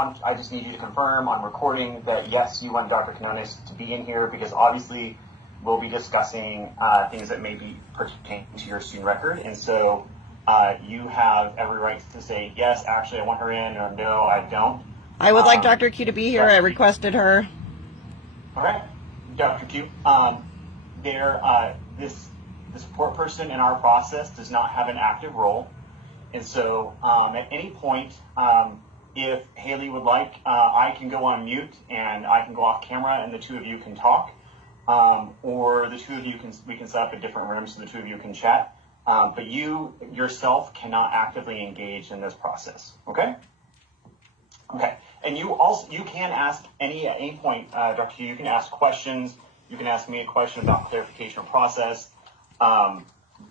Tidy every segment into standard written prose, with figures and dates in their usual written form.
I just need you to confirm on recording that yes, you want Dr. Canones to be in here, because obviously we'll be discussing things that may be pertaining to your student record. And so you have every right to say, yes, actually I want her in, or no, I don't. I would like Dr. Q to be here. I requested her. All right, Dr. Q. This support person in our process does not have an active role. And so at any point, if Haley would like, I can go on mute and I can go off camera and the two of you can talk. Or the two of you we can set up a different room so the two of you can chat. But you yourself cannot actively engage in this process. Okay? Okay. And you can ask at any point, Dr. Q, you can ask questions. You can ask me a question about clarification of process.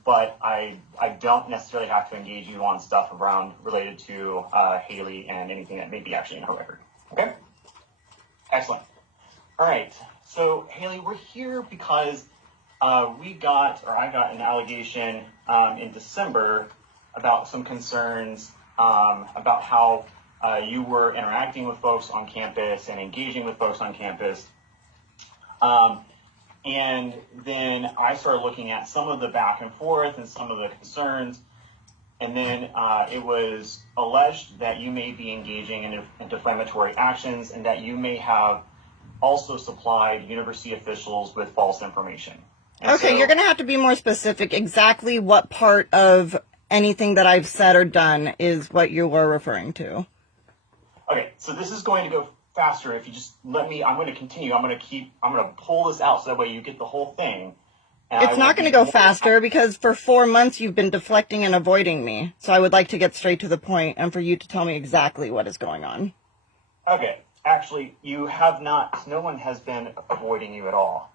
But I don't necessarily have to engage you on stuff related to Haley and anything that may be actually in her record. Okay? Excellent. All right. So, Haley, we're here because I got an allegation in December about some concerns about how you were interacting with folks on campus and engaging with folks on campus. And then I started looking at some of the back and forth and some of the concerns. And then it was alleged that you may be engaging in defamatory actions and that you may have also supplied university officials with false information. And okay, so, you're going to have to be more specific. Exactly what part of anything that I've said or done is what you were referring to? Okay, so this is going to go faster if you just let me. I'm going to continue. I'm going to pull this out so that way you get the whole thing. It's not going to go faster because for 4 months you've been deflecting and avoiding me. So I would like to get straight to the point and for you to tell me exactly what is going on. Okay. Actually, you have not. No one has been avoiding you at all.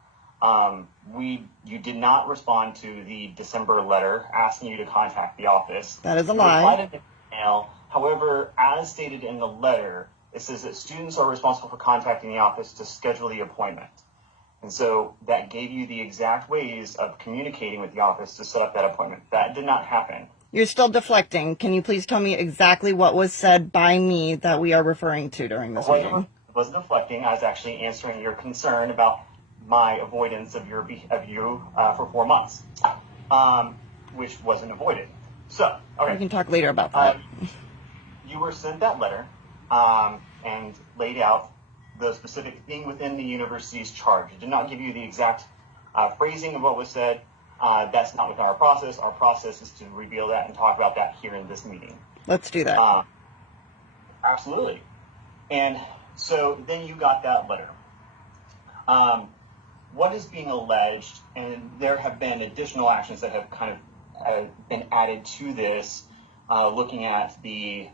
You did not respond to the December letter asking you to contact the office. That is a lie. You replied in the email. However, as stated in the letter, it says that students are responsible for contacting the office to schedule the appointment. And so that gave you the exact ways of communicating with the office to set up that appointment. That did not happen. You're still deflecting. Can you please tell me exactly what was said by me that we are referring to during this meeting? I wasn't deflecting. I was actually answering your concern about my avoidance of you for 4 months, which wasn't avoided. So, okay. We can talk later about that. You were sent that letter and laid out the specific thing within the university's charge. It did not give you the exact phrasing of what was said. That's not within our process. Our process is to reveal that and talk about that here in this meeting. Let's do that. Absolutely. And so then you got that letter. What is being alleged, and there have been additional actions that have kind of been added to this, looking at the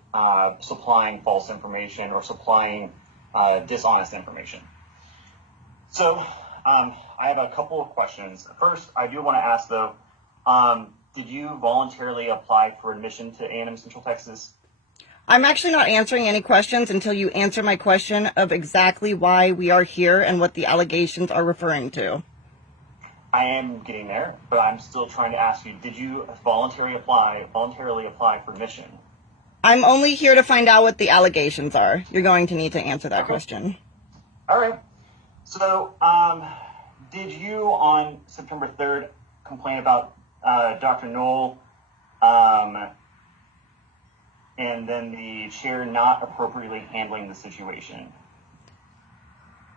supplying false information or supplying dishonest information. So I have a couple of questions. First, I do want to ask, though, did you voluntarily apply for admission to A&M-Central Texas? I'm actually not answering any questions until you answer my question of exactly why we are here and what the allegations are referring to. I am getting there, but I'm still trying to ask you, did you voluntarily apply for admission? I'm only here to find out what the allegations are. You're going to need to answer that question. All right. So, did you on September 3rd complain about Dr. Knoll and then the chair not appropriately handling the situation?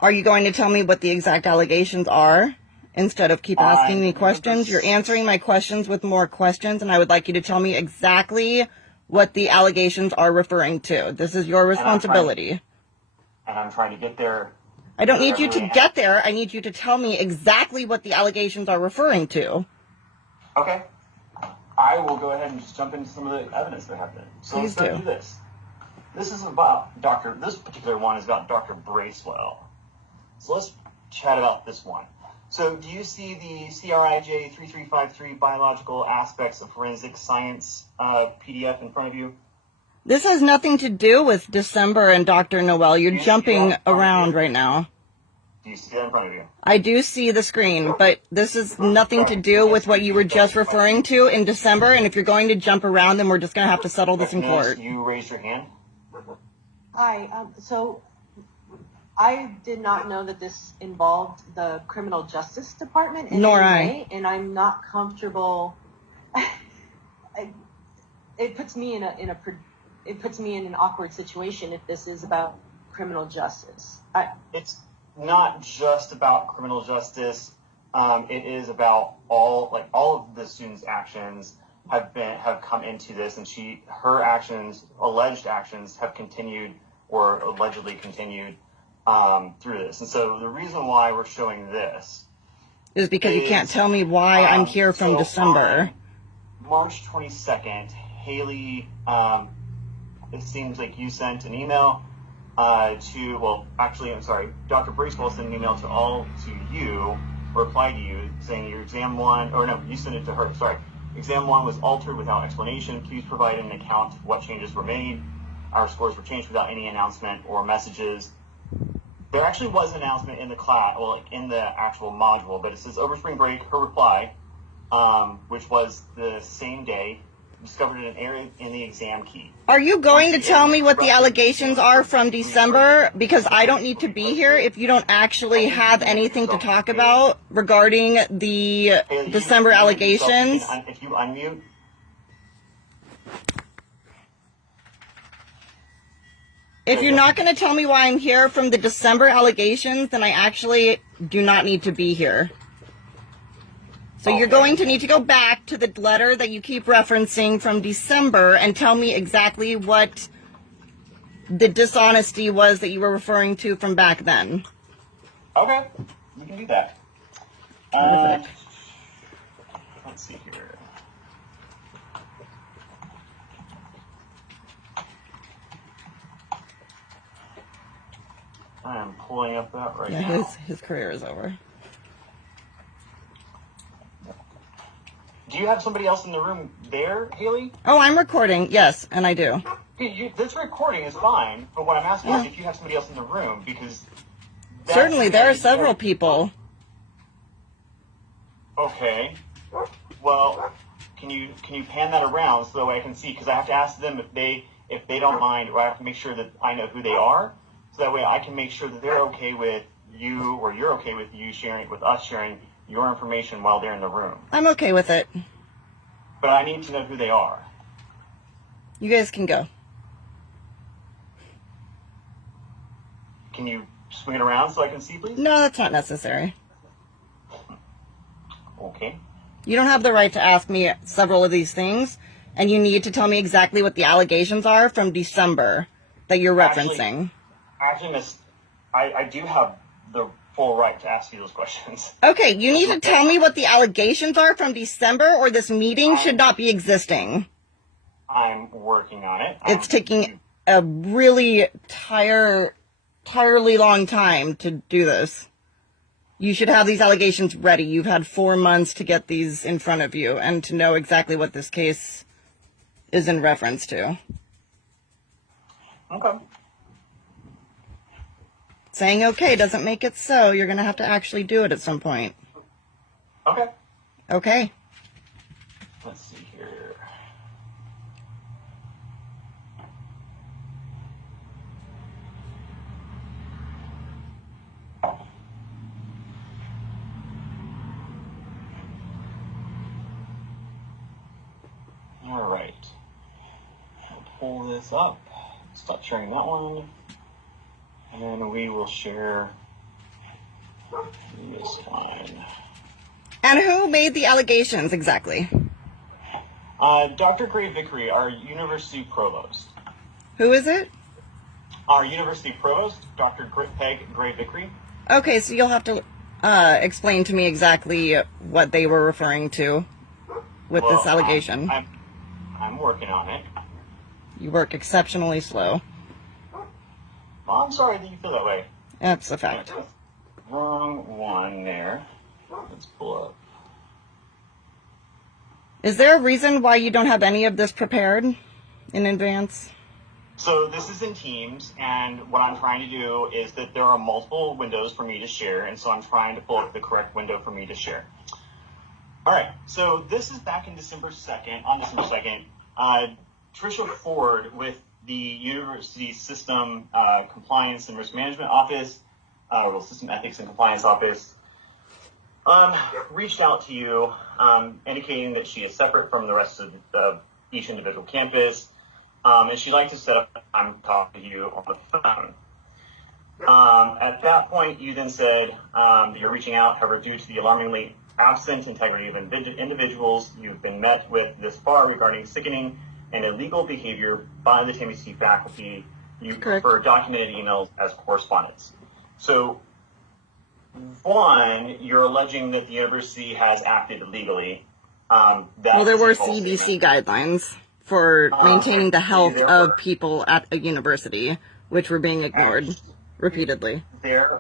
Are you going to tell me what the exact allegations are instead of keep asking me questions? You're answering my questions with more questions, and I would like you to tell me exactly what the allegations are referring to. This is your responsibility. And I'm trying to get there. I don't need you to get there. I need you to tell me exactly what the allegations are referring to. Okay. I will go ahead and just jump into some of the evidence that happened. So Please let's do this. This is about this particular one is about Dr. Bracewell. So let's chat about this one. So do you see the CRIJ 3353 biological aspects of forensic science PDF in front of you? This has nothing to do with December and Dr. Noel. You're jumping around right now. Do you see that in front of you? I do see the screen, but this is nothing to do with what you were just referring to in December. And if you're going to jump around, then we're just going to have to settle this in court. You raised your hand? Hi. So I did not know that this involved the criminal justice department in Nor any I. way, and I'm not comfortable. It puts me in an awkward situation if this is about criminal justice. It's not just about criminal justice. It is about all of the students' actions have come into this, and her alleged actions have continued or allegedly continued through this. And so the reason why we're showing this is because you can't tell me why I'm here from December. On March 22nd, Haley, it seems like you sent an email Dr. Bracewell sent an email to you, or replied to you, saying your exam one, or no, you sent it to her, sorry. Exam one was altered without explanation. Please provide an account of what changes were made. Our scores were changed without any announcement or messages. There actually was an announcement in the class, in the actual module, but it says over spring break, her reply, which was the same day, discovered an error in the exam key. Are you going to tell me what the allegations are from December? Because I don't need to be here if you don't actually have anything to talk about regarding the December allegations. If you unmute. If you're not going to tell me why I'm here from the December allegations, then I actually do not need to be here. So you're going to need to go back to the letter that you keep referencing from December and tell me exactly what the dishonesty was that you were referring to from back then. Okay, we can do that. Let's see here. I am pulling up that right now. His career is over. Do you have somebody else in the room there, Haley? Oh, I'm recording. Yes, and I do. This recording is fine, but what I'm asking is if you have somebody else in the room, because... Certainly, there are several people. Okay. Well, can you pan that around so that way I can see? Because I have to ask them if they don't mind, or I have to make sure that I know who they are, so that way I can make sure that they're okay with you, or you're okay with us sharing your information while they're in the room. I'm okay with it. But I need to know who they are. You guys can go. Can you swing it around so I can see, please? No, that's not necessary. Okay. You don't have the right to ask me several of these things, and you need to tell me exactly what the allegations are from December that you're referencing. Actually, Miss, I do have the full right to ask you those questions. Okay, you need to tell me what the allegations are from December, or this meeting should not be existing. I'm working on it. It's taking a really entirely long time to do this. You should have these allegations ready. You've had 4 months to get these in front of you and to know exactly what this case is in reference to. Okay. Saying okay doesn't make it so. You're going to have to actually do it at some point. Okay. Okay. Let's see here. All right. I'll pull this up. Stop sharing that one. And then we will share this one. And who made the allegations exactly? Dr. Gray Vickery, our university provost. Who is it? Our university provost, Dr. Peg Gray Vickery. Okay, so you'll have to explain to me exactly what they were referring to with this allegation. I'm working on it. You work exceptionally slow. Well, I'm sorry that you feel that way. That's a fact. Wrong one there. Let's pull up. Is there a reason why you don't have any of this prepared in advance? So this is in Teams, and what I'm trying to do is that there are multiple windows for me to share, and so I'm trying to pull up the correct window for me to share. All right, so this is back in December 2nd, Tricia Ford with the university system compliance and risk management office, or system ethics and compliance office, reached out to you, indicating that she is separate from the rest of each individual campus, and she'd like to set up time to talk to you on the phone. At that point, you then said that you're reaching out, however, due to the alarmingly absent integrity of individuals you've been met with this far regarding sickening and illegal behavior by the TAMUCT faculty, you prefer documented emails as correspondence. So, one, you're alleging that the university has acted illegally. Well, there were CDC guidelines for maintaining the health of people at a university, which were being ignored repeatedly. There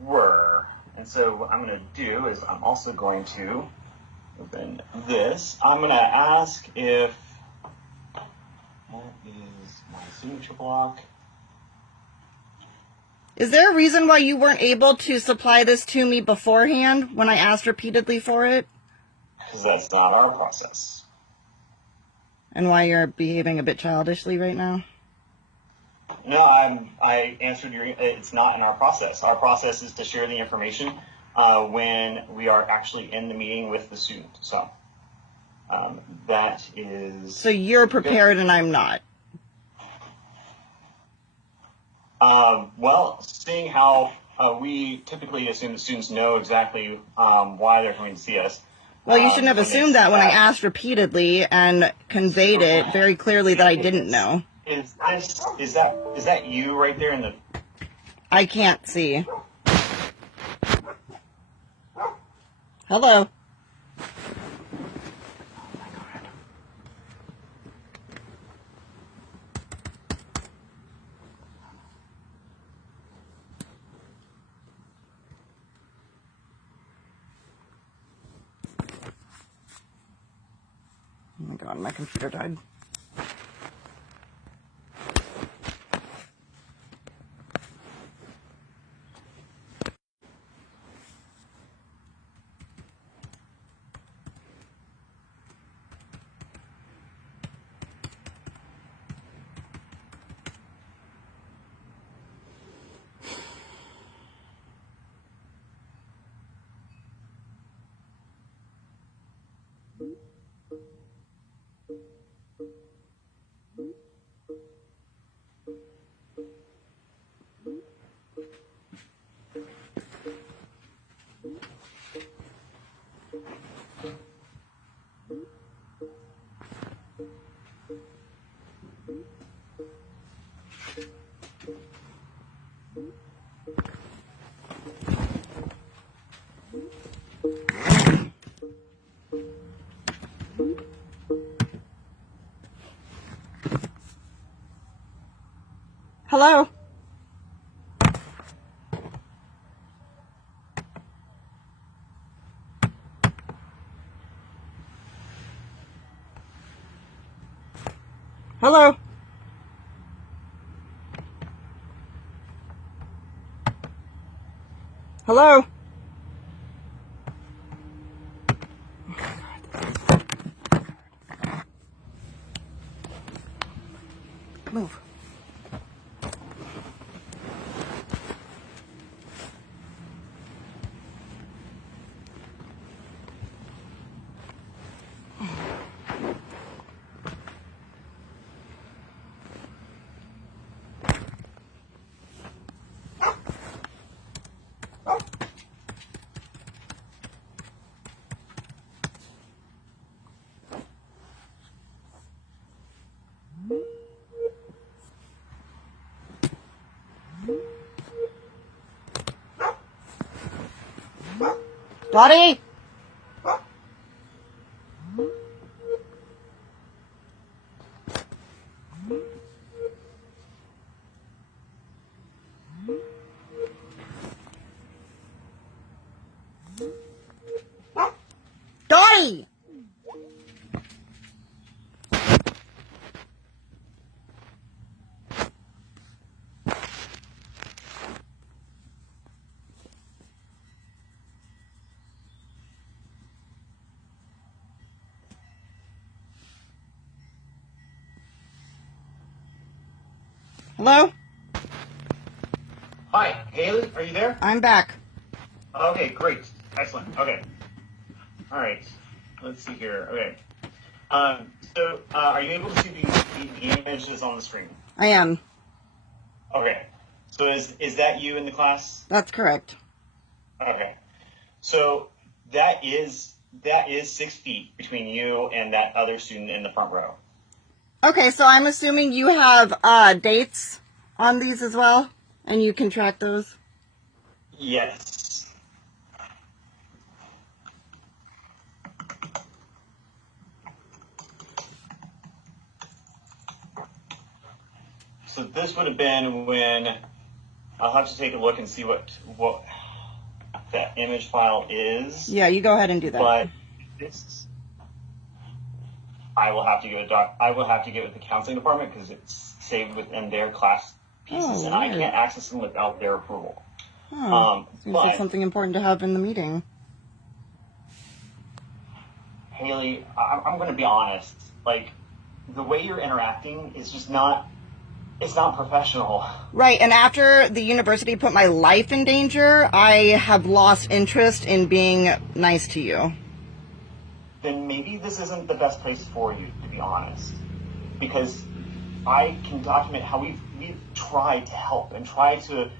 were. And so what I'm going to do is I'm also going to open this. I'm going to ask if that is my signature block. Is there a reason why you weren't able to supply this to me beforehand when I asked repeatedly for it? Because that's not our process. And why you're behaving a bit childishly right now? No, I answered your. It's not in our process. Our process is to share the information when we are actually in the meeting with the student. So that is. So you're prepared and I'm not. Well, seeing how we typically assume the students know exactly why they're coming to see us. Well, you shouldn't have assumed that when I asked repeatedly and conveyed it very clearly that I didn't know. Is that you right there in the? I can't see. Hello. Oh my god, my computer died. Hello? Hello? Hello? Move. Dottie! Dottie! Hello? Hi, Haley, are you there? I'm back. Okay, great. Excellent. Okay. All right. Let's see here. Okay. Are you able to see the images on the screen? I am. Okay. So is that you in the class? That's correct. Okay. So that is 6 feet between you and that other student in the front row. Okay, so I'm assuming you have dates on these as well, and you can track those? Yes. So this would have been when I'll have to take a look and see what that image file is. Yeah, you go ahead and do that. But this, I will have to get with the counseling department because it's saved within their class pieces, and I weird. can't access them without their approval. Seems like something important to have in the meeting. Haley, I'm going to be honest. Like, the way you're interacting is just not. It's not professional. Right, and after the university put my life in danger, I have lost interest in being nice to you. Then maybe this isn't the best place for you, to be honest. Because I can document how we've tried to help and tried to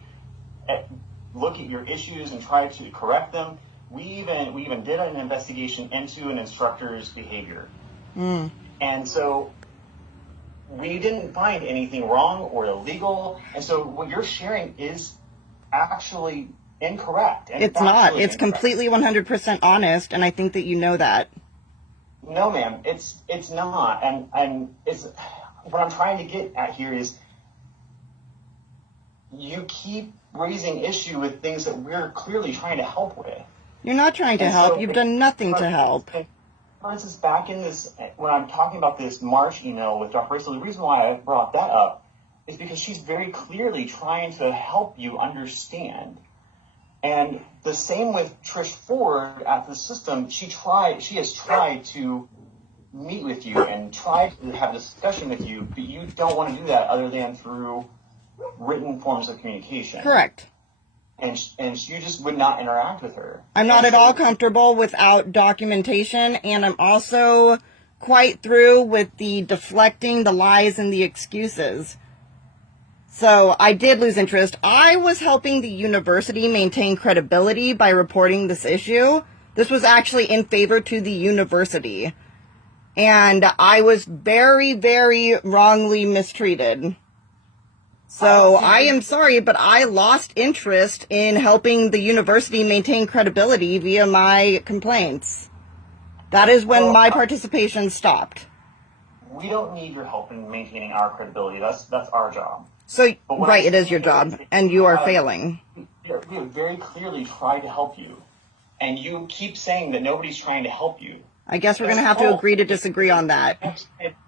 look at your issues and try to correct them. We even did an investigation into an instructor's behavior. And so we didn't find anything wrong or illegal. And so what you're sharing is actually incorrect. And It's not. It's incorrect. completely 100% honest, and I think that you know that. No, ma'am, it's not. And it's what I'm trying to get at here is you keep raising issue with things that we're clearly trying to help with. You're not trying to help. You've done nothing to help. For instance, back in this, when I'm talking about this March email with Dr. Bristol, the reason why I brought that up is because she's very clearly trying to help you understand. And the same with Trish Ford at the system. She has tried to meet with you and tried to have a discussion with you, but you don't want to do that other than through written forms of communication. Correct. And you just would not interact with her. I'm not at all comfortable without documentation, and I'm also quite through with the deflecting, the lies, and the excuses. So I did lose interest. I was helping the university maintain credibility by reporting this issue. This was actually in favor to the university. And I was very, very wrongly mistreated. So I am sorry, but I lost interest in helping the university maintain credibility via my complaints. That is when my participation stopped. We don't need your help in maintaining our credibility. That's our job. So, right, it is your job, and you are failing. We have very clearly tried to help you, and you keep saying that nobody's trying to help you. I guess we're going to have to agree to disagree on that.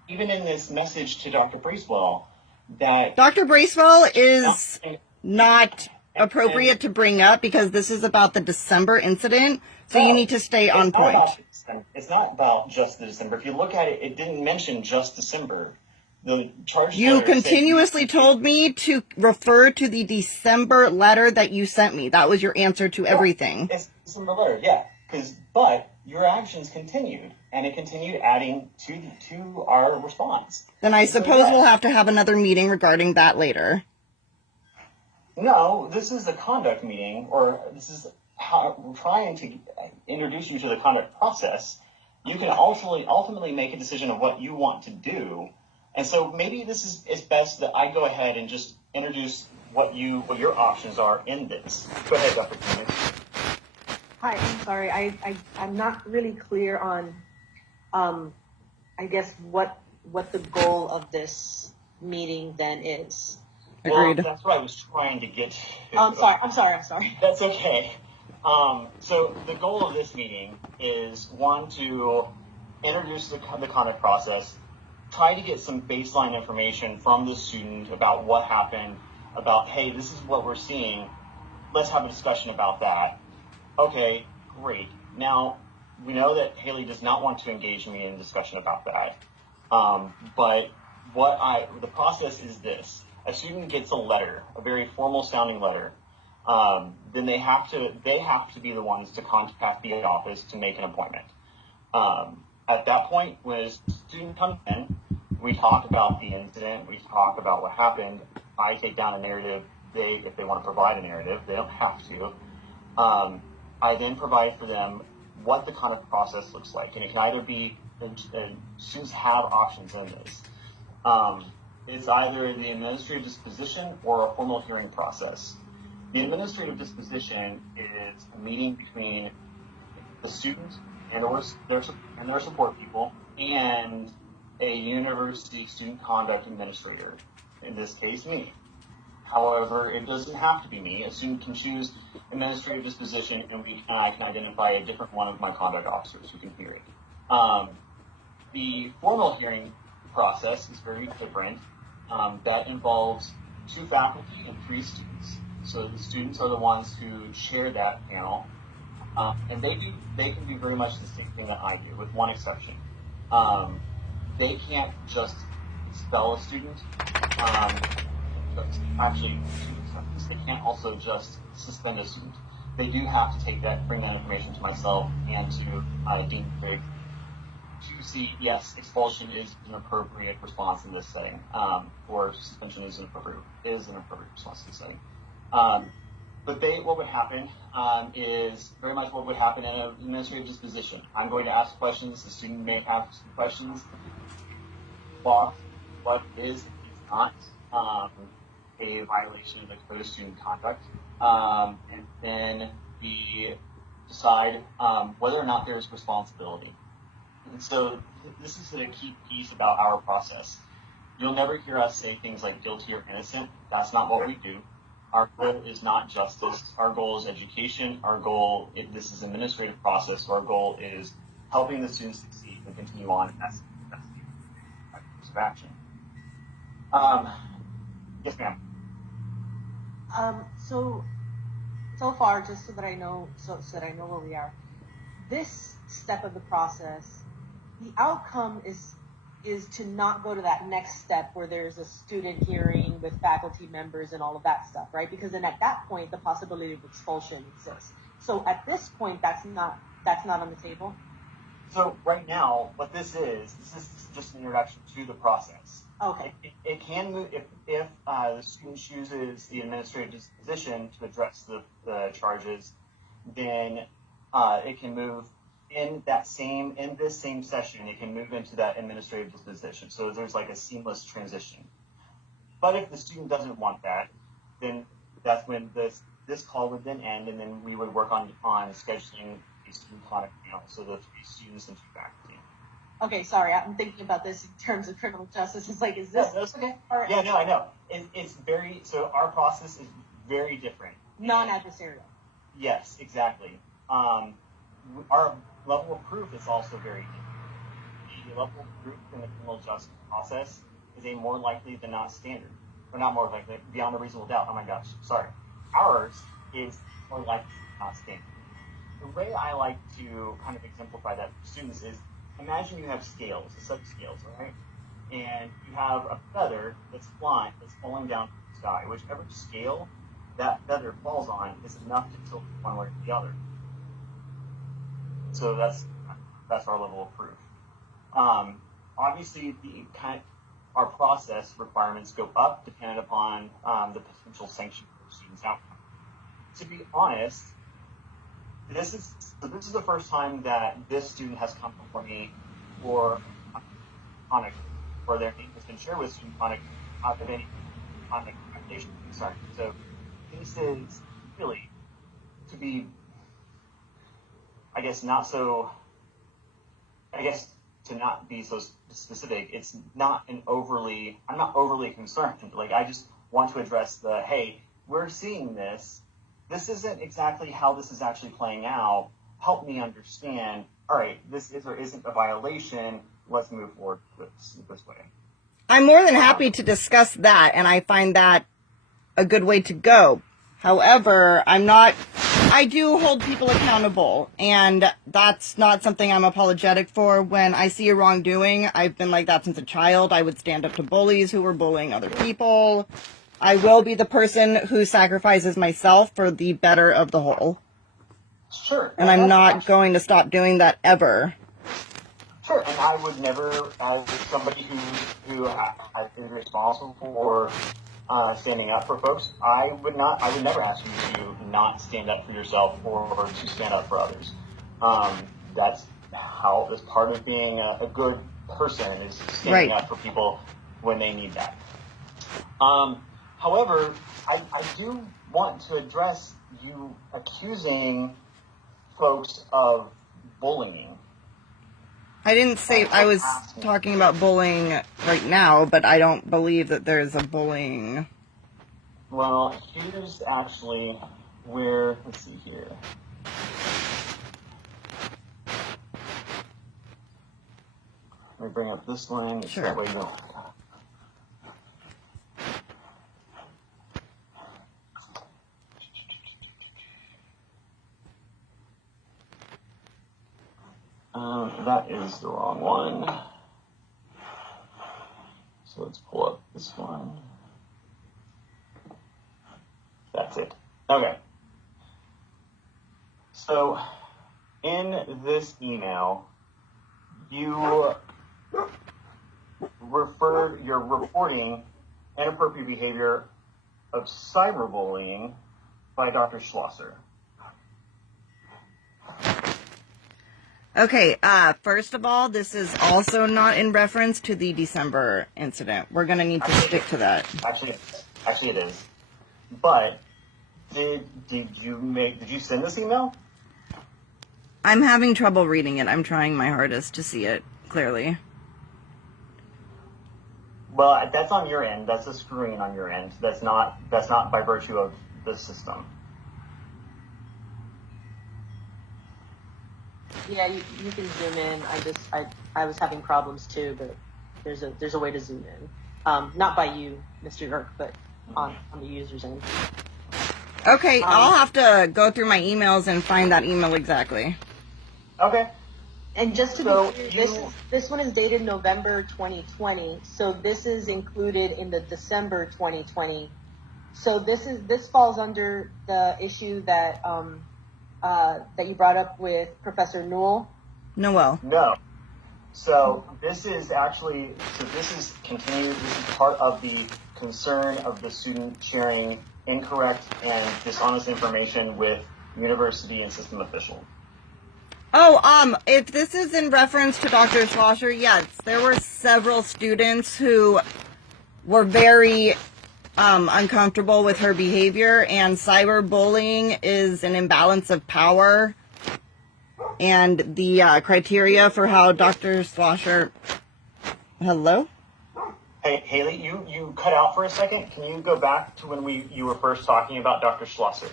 Even in this message to Dr. Bracewell, that Dr. Bracewell is not appropriate to bring up because this is about the December incident, so you need to stay on point. It's not about just the December. If you look at it, it didn't mention just December. The charge You continuously told me to refer to the December letter that you sent me. That was your answer to everything. It's December letter, yeah. But your actions continued, and it continued adding to our response. Then I suppose we'll have to have another meeting regarding that later. No, this is a conduct meeting, or this is how we're trying to introduce you to the conduct process. You can ultimately make a decision of what you want to do. And so maybe this is best that I go ahead and just introduce what your options are in this. Go ahead, Dr. Phoenix. Hi, I'm sorry. I'm not really clear on, I guess, what the goal of this meeting then is. Agreed. Well, that's what I was trying to get to. I'm sorry. That's okay. So the goal of this meeting is, one, to introduce the conduct process, try to get some baseline information from the student about what happened, about, hey, this is what we're seeing. Let's have a discussion about that. Okay, great. Now, we know that Haley does not want to engage me in a discussion about that. But the process is this. a student gets a letter, a very formal sounding letter, then they have to be the ones to contact the office to make an appointment. At that point, when a student comes in, we talk about the incident, we talk about what happened. I take down a narrative. If they want to provide a narrative, they don't have to. I then provide for them what the conduct process looks like, and it can either be, students have options in this. It's either the administrative disposition or a formal hearing process. The administrative disposition is a meeting between the student and their support people and a university student conduct administrator, in this case me. However, it doesn't have to be me. A student can choose administrative disposition, and I can identify a different one of my conduct officers who can hear it. The formal hearing process is very different. That involves 2 faculty and 3 students. So the students are the ones who chair that panel, and they can do very much the same thing that I do, with one exception. They can't just expel a student. Actually, they can't also just suspend a student. They do have to bring that information to myself and to Dean Craig to see, yes, expulsion is an appropriate response in this setting, or suspension is an appropriate response in this setting. But what would happen is very much what would happen in an administrative disposition. I'm going to ask questions. The student may have some questions. What is not a violation of the Code of Student Conduct, and then we decide whether or not there's responsibility. And so this is a key piece about our process. You'll never hear us say things like guilty or innocent. That's not what we do. Our goal is not justice. Our goal is education. Our goal, this is an administrative process, so our goal is helping the students succeed and continue on as the course of action. Yes, ma'am. So far, just so that I know where we are, this step of the process, the outcome is to not go to that next step where there's a student hearing with faculty members and all of that stuff, right? Because then at that point, the possibility of expulsion exists. So at this point, that's not on the table. So right now, what this is just an introduction to the process. Okay. It can move if the student chooses the administrative disposition to address the charges, then it can move in this same session. It can move into that administrative disposition. So there's like a seamless transition. But if the student doesn't want that, then that's when this call would then end, and then we would work on scheduling a student conduct panel, so the 3 students and 2 faculty. Okay, sorry, I'm thinking about this in terms of criminal justice. It's like, is this? Yeah, that's okay. Yeah, no, I know. So our process is very different. Non-adversarial. Yes, exactly. Our level of proof is also very different. The level of proof in the criminal justice process is a more likely than not standard. Or not more likely, beyond a reasonable doubt. Oh my gosh, sorry. Ours is more likely than not standard. The way I like to kind of exemplify that for students is, imagine you have scales, a set of scales, right? And you have a feather that's falling down from the sky. Whichever scale that feather falls on is enough to tilt one way or the other. So that's our level of proof. Obviously, our process requirements go up depending upon the potential sanction for the student's outcome. To be honest, this is the first time that this student has come before me for conduct, or their name has been shared with student conduct out of any conduct recommendation. Sorry. So this is really, to be, I guess, to not be so specific, it's not I'm not overly concerned. Like, I just want to address hey, we're seeing this. This isn't exactly how this is actually playing out. Help me understand, all right, this is or isn't a violation. Let's move forward with this way. I'm more than happy to discuss that, and I find that a good way to go. However, I'm not I do hold people accountable, and that's not something I'm apologetic for. When I see a wrongdoing, I've been like that since a child. I would stand up to bullies who were bullying other people. I will be the person who sacrifices myself for the better of the whole. Sure. And I'm not going to stop doing that ever. Sure, and I would never, as somebody who has been responsible for standing up for folks, I would never ask you to not stand up for yourself or to stand up for others. That's part of being a good person, is standing up for people when they need that. However, I do want to address you accusing folks of bullying. I didn't say I was talking about bullying right now, but I don't believe that there's a bullying. Well, here's actually where, let's see here. Let me bring up this line. Sure. That way you don't. That is the wrong one. So let's pull up this one. That's it. Okay. So in this email, you're reporting inappropriate behavior of cyberbullying by Dr. Schlosser. Okay, first of all, this is also not in reference to the December incident. We're going to need to stick to that. Actually it is. But did you send this email? I'm having trouble reading it. I'm trying my hardest to see it clearly. Well, that's on your end. That's a screwing on your end. That's not by virtue of the system. Yeah, you can zoom in. I was having problems too, but there's a way to zoom in. Not by you, Mr. York, but on the user's end. Okay, I'll have to go through my emails and find that email exactly. Okay. And just to be clear, this one is dated November 2020, so this is included in the December 2020. So this falls under the issue that that you brought up with Professor Newell. Noel. No. So this is continued. This is part of the concern of the student sharing incorrect and dishonest information with university and system officials. Oh, if this is in reference to Dr. Schlosser, yes, there were several students who were very uncomfortable with her behavior, and cyberbullying is an imbalance of power, and the criteria for how Dr. Schlosser... Hello? Hey, Haley, you cut out for a second. Can you go back to when you were first talking about Dr. Schlosser?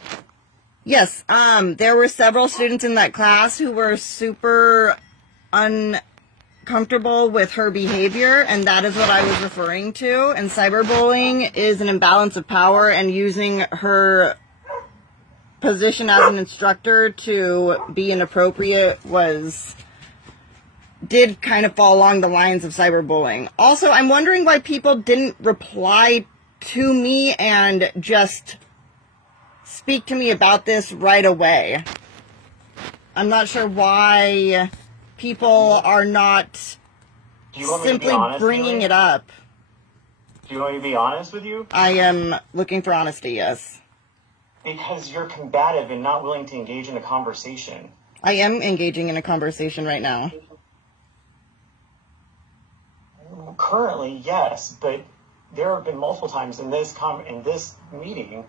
Yes, there were several students in that class who were super uncomfortable with her behavior, and that is what I was referring to. And cyberbullying is an imbalance of power, and using her position as an instructor to be inappropriate did kind of fall along the lines of cyberbullying. Also, I'm wondering why people didn't reply to me and just speak to me about this right away. I'm not sure why people are not simply bringing it up. Do you want me to be honest with you? I am looking for honesty, yes. Because you're combative and not willing to engage in a conversation. I am engaging in a conversation right now. Currently, yes, but there have been multiple times in this meeting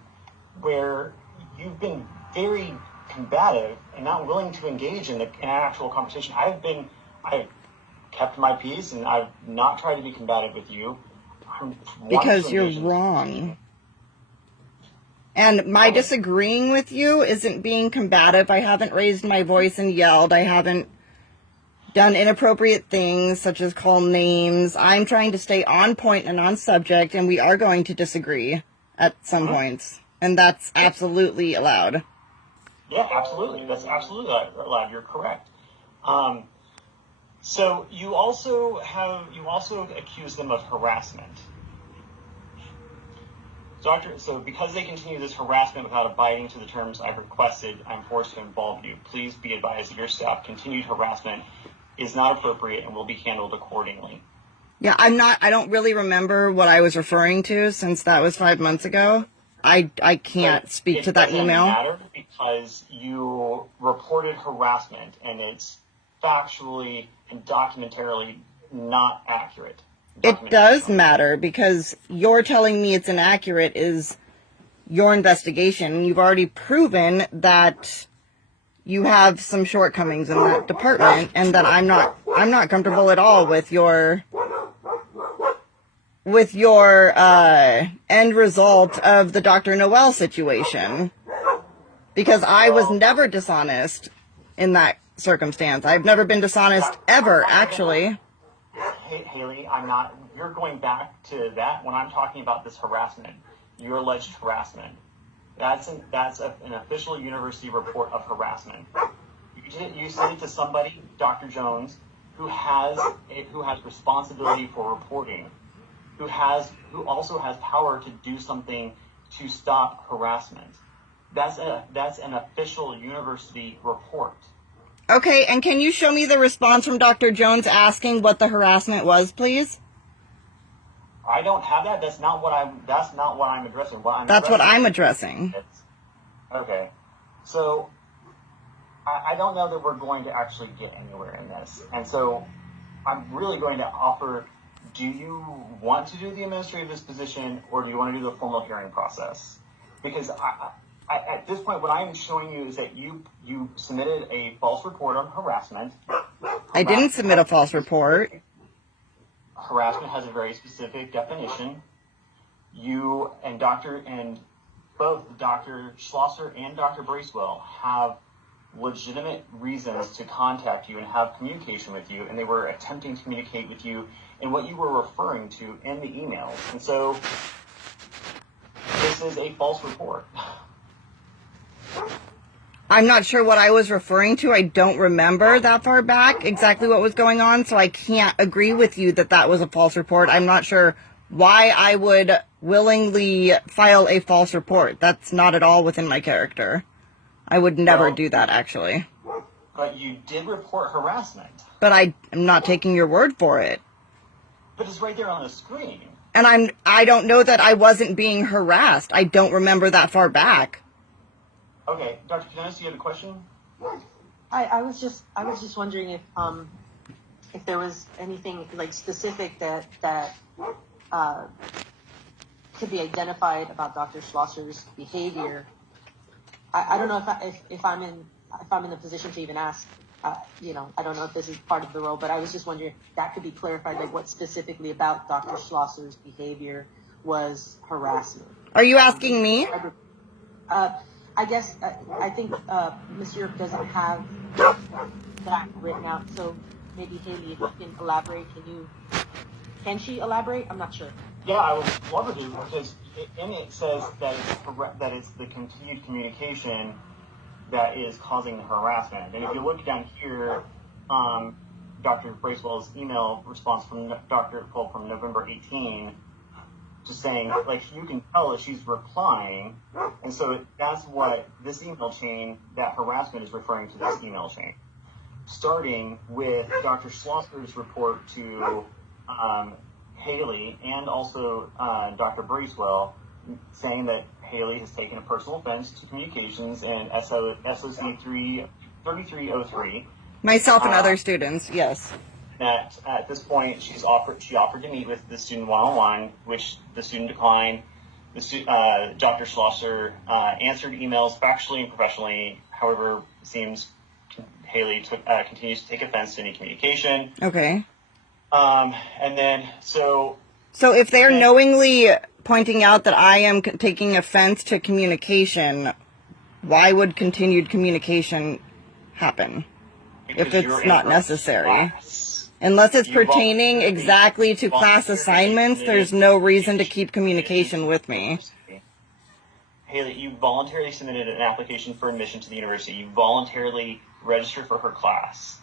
where you've been very combative and not willing to engage in an actual conversation. I've kept my peace, and I've not tried to be combative with you. Because you're wrong. And my disagreeing with you isn't being combative. I haven't raised my voice and yelled. I haven't done inappropriate things such as call names. I'm trying to stay on point and on subject, and we are going to disagree at some points. And that's absolutely allowed. Yeah, absolutely. That's absolutely allowed. You're correct. So you also accuse them of harassment. So because they continue this harassment without abiding to the terms I've requested, I'm forced to involve you. Please be advised that your staff continued harassment is not appropriate and will be handled accordingly. Yeah, I don't really remember what I was referring to since that was 5 months ago. I can't speak to that email. It doesn't matter because you reported harassment and it's factually and documentarily not accurate. It does matter because you're telling me it's inaccurate is your investigation. You've already proven that you have some shortcomings in that department and that I'm not comfortable at all with your end result of the Dr. Noel situation. Because I was never dishonest in that circumstance. I've never been dishonest ever, actually. Haley, you're going back to that when I'm talking about this harassment, your alleged harassment. That's an official university report of harassment. You sent it to somebody, Dr. Jones, who has responsibility for reporting, who also has power to do something to stop harassment. That's an official university report. Okay, and can you show me the response from Dr. Jones asking what the harassment was, please? I don't have that. That's not what I'm addressing. That's what I'm addressing. Okay. So I don't know that we're going to actually get anywhere in this. And so I'm really going to offer, do you want to do the administrative disposition or do you want to do the formal hearing process? Because at this point, what I'm showing you is that you submitted a false report on harassment. I didn't submit a false report. Harassment has a very specific definition. You and both Dr. Schlosser and Dr. Bracewell have legitimate reasons to contact you and have communication with you, and they were attempting to communicate with you in what you were referring to in the emails. And so this is a false report. I'm not sure what I was referring to. I don't remember that far back exactly what was going on, so I can't agree with you that that was a false report. I'm not sure why I would willingly file a false report. That's not at all within my character. I would never do that, actually. But you did report harassment. But I'm not taking your word for it. But it's right there on the screen. And I don't know that I wasn't being harassed. I don't remember that far back. Okay, Dr. Cadenas, do you have a question? I was just wondering if there was anything like specific that could be identified about Dr. Schlosser's behavior. I don't know if I'm in the position to even ask. I don't know if this is part of the role, but I was just wondering if that could be clarified, like what specifically about Dr. Schlosser's behavior was harassment. Are you asking me? I guess I think Ms. Europe doesn't have that written out, so maybe Haley, if you can elaborate, can she elaborate? I'm not sure. Yeah, I would love to, because in it says that it's the continued communication that is causing the harassment. And if you look down here, Dr. Bracewell's email response from from November 18, just saying, like, you can tell that she's replying. And so that's what this email chain, that harassment is referring to this email chain. Starting with Dr. Schlosser's report to Haley and also Dr. Bracewell, saying that Haley has taken a personal offense to communications in SOC 3303. Myself and other students, yes. That at this point she offered to meet with the student one-on-one, which the student declined. Dr. Schlosser answered emails factually and professionally. However, it seems Haley continues to take offense to any communication. Okay. And then so if they're knowingly pointing out that I am taking offense to communication, why would continued communication happen if it's not necessary? Class. Unless it's pertaining exactly to class assignments, there's no reason to keep communication with me. Haley, you voluntarily submitted an application for admission to the university. You voluntarily registered for her class.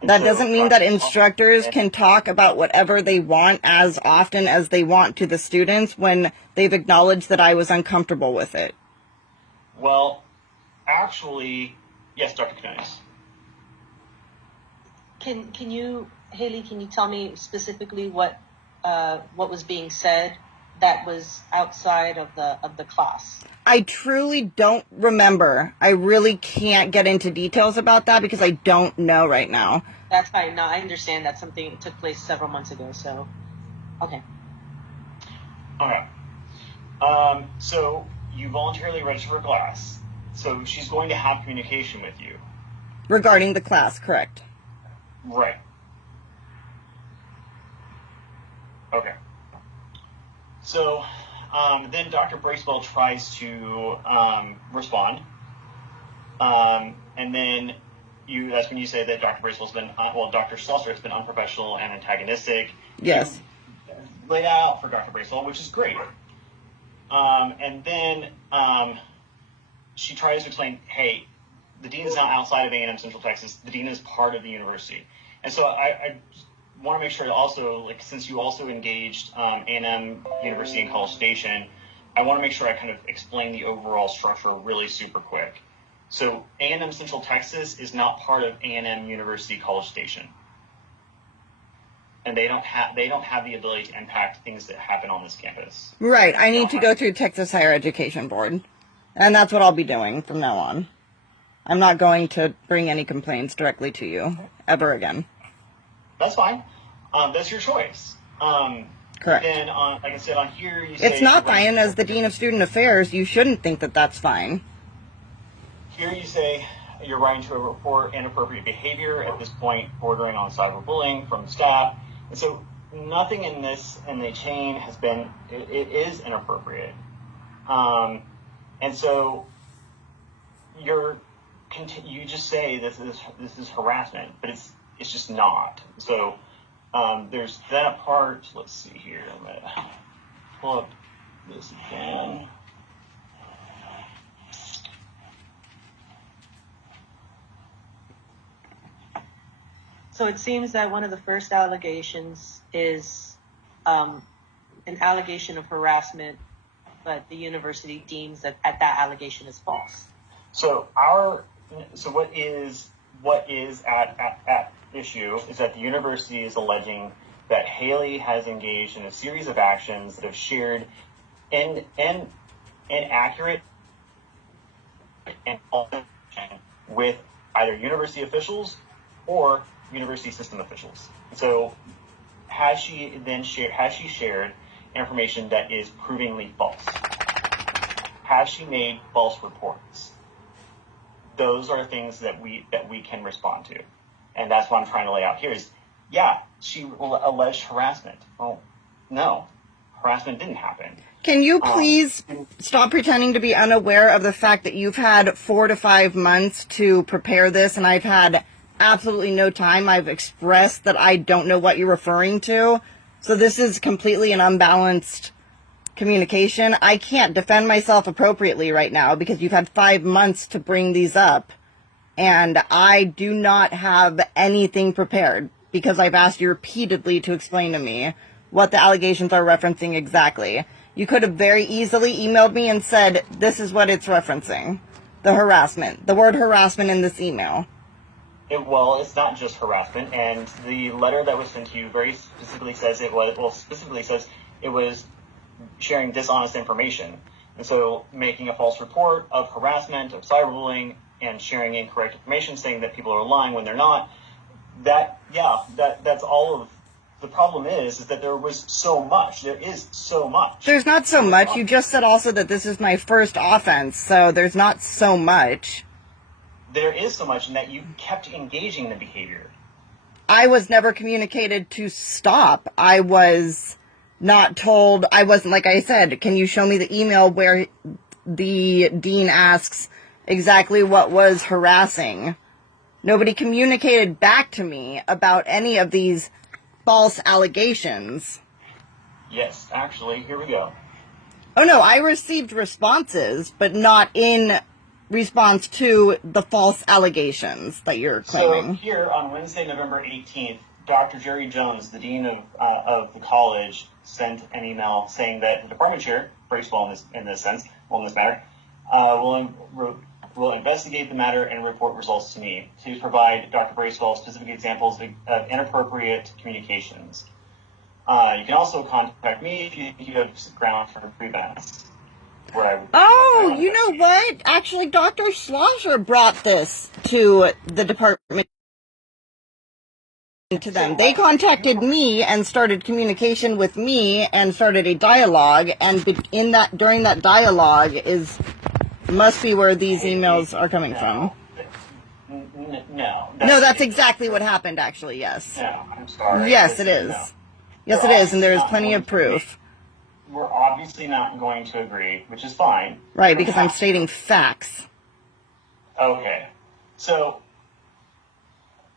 And That so, doesn't mean that instructors can talk about whatever they want as often as they want to the students when they've acknowledged that I was uncomfortable with it. Well, actually, yes, Dr. Canones. Can you, Haley? Can you tell me specifically what was being said that was outside of the class? I truly don't remember. I really can't get into details about that because I don't know right now. That's fine. No, I understand that something took place several months ago. So, okay. All right. So you voluntarily registered for class. So she's going to have communication with you. Regarding the class, correct. Right. Okay. So then Dr. Bracewell tries to respond. And then that's when you say that Dr. Bracewell's been, Dr. Slusser has been unprofessional and antagonistic. Yes. You lay that out for Dr. Bracewell, which is great. And then she tries to explain, hey, the dean is not outside of A&M-Central Texas. The dean is part of the university. And so I want to make sure also, like, since you also engaged A&M University in College Station, I want to make sure I kind of explain the overall structure really super quick. So A&M-Central Texas is not part of A&M University College Station. And they don't have the ability to impact things that happen on this campus. Right. I need to go through Texas Higher Education Board. And that's what I'll be doing from now on. I'm not going to bring any complaints directly to you ever again. That's fine. That's your choice. Correct. Then, like I said, on here you say... It's not fine. As the Dean of Student Affairs, you shouldn't think that that's fine. Here you say you're writing to report inappropriate behavior, at this point bordering on cyberbullying from staff. And so nothing in the chain has been, it is inappropriate. And so you just say this is harassment, but it's just not. So there's that part. Let's see here. I'm gonna pull up this again. So it seems that one of the first allegations is an allegation of harassment, but the university deems that that allegation is false. So what is at issue is that the university is alleging that Haley has engaged in a series of actions that have shared inaccurate and with either university officials or university system officials. So has she shared information that is provingly false? Has she made false reports? Those are things that we can respond to. And that's what I'm trying to lay out here is, yeah, she alleged harassment. Well, no, harassment didn't happen. Can you please stop pretending to be unaware of the fact that you've had 4 to 5 months to prepare this and I've had absolutely no time? I've expressed that I don't know what you're referring to. So this is completely an unbalanced communication. I can't defend myself appropriately right now because you've had 5 months to bring these up. And I do not have anything prepared because I've asked you repeatedly to explain to me what the allegations are referencing exactly. You could have very easily emailed me and said, this is what it's referencing. The harassment. The word harassment in this email. It's not just harassment. And the letter that was sent to you very specifically says it was sharing dishonest information. And so making a false report of harassment, of cyberbullying, and sharing incorrect information, saying that people are lying when they're not, that's all of the problem is that there was so much. There is so much. There's not so much. You just said also that this is my first offense, so there's not so much. There is so much in that you kept engaging in the behavior. I was never communicated to stop. I was not told. I wasn't, like I said, can you show me the email where the dean asks exactly what was harassing? Nobody communicated back to me about any of these false allegations. Yes, actually, here we go. Oh, no, I received responses, but not in response to the false allegations that you're claiming. So here on Wednesday, November 18th, Dr. Jerry Jones, the dean of the college, sent an email saying that the department chair, Bracewell in this matter, will investigate the matter and report results to me. Please provide Dr. Bracewell specific examples of inappropriate communications. You can also contact me if you have ground for grievance. Oh, you know what? Actually, Dr. Schlosser brought this to the department, to them. They contacted me and started communication with me and started a dialogue, and during that dialogue must be where these emails are coming from. No. No, that's exactly what happened, actually, yes. No, I'm sorry. Yes, it is. No. Yes, it is, and there is plenty of proof. We're obviously not going to agree, which is fine. Right, because I'm stating facts. Okay. So,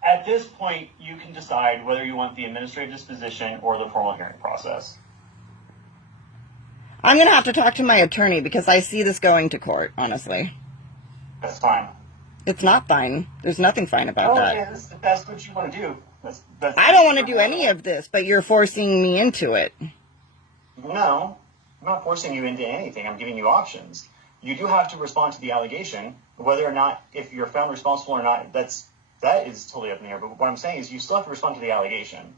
at this point, you can decide whether you want the administrative disposition or the formal hearing process. I'm going to have to talk to my attorney because I see this going to court, honestly. That's fine. It's not fine. There's nothing fine about that. Yeah, that's what you want to do. I don't want to do any of this, but you're forcing me into it. No, I'm not forcing you into anything. I'm giving you options. You do have to respond to the allegation, whether or not, if you're found responsible or not, that is totally up in the air. But what I'm saying is you still have to respond to the allegation.